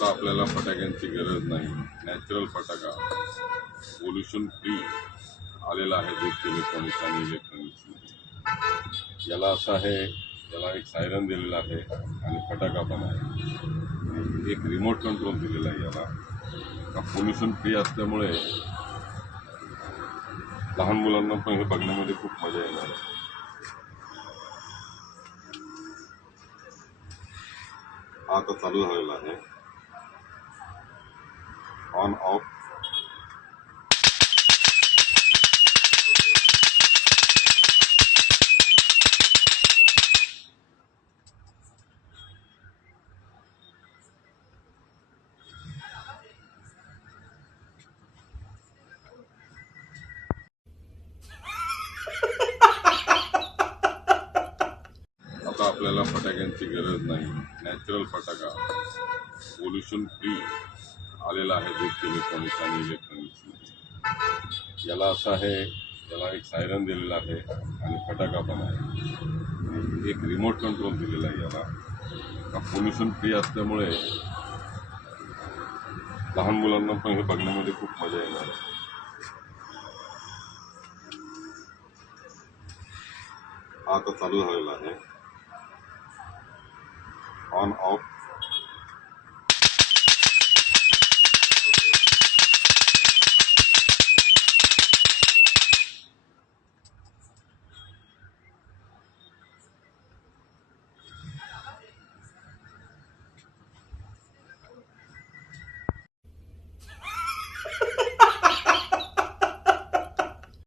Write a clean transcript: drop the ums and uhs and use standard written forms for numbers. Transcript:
आता आपल्याला फटाक्यांची गरज नाही. नॅचरल फटाका पोल्युशन फ्री आलेला आहे दीप इलेक्ट्रॉनिक्स आणि इलेक्ट्रॉनिक्स. याला असं आहे, याला एक सायरन दिलेला आहे आणि फटाका पण आहे. एक रिमोट कंट्रोल दिलेला आहे याला. पोल्युशन फ्री असल्यामुळे लहान मुलांना पण हे बघण्यामध्ये खूप मजा येणार आहे. हा आता चालू झालेला आहे. On off. आता आपल्याला फटाक्यांची गरज नाही. नॅचरल फटाका पोल्युशन फ्री आलेला आहे दीप इलेक्ट्रॉनिक्स आणि इलेक्ट्रॉनिक्स. याला असं आहे, याला एक सायरन दिलेला आहे आणि फटाका पण आहे. एक रिमोट कंट्रोल दिलेला आहे याला. पोल्युशन फ्री असल्यामुळे लहान मुलांना पण हे बघण्यामध्ये खूप मजा येणार आहे. हा आता चालू झालेला आहे. On off.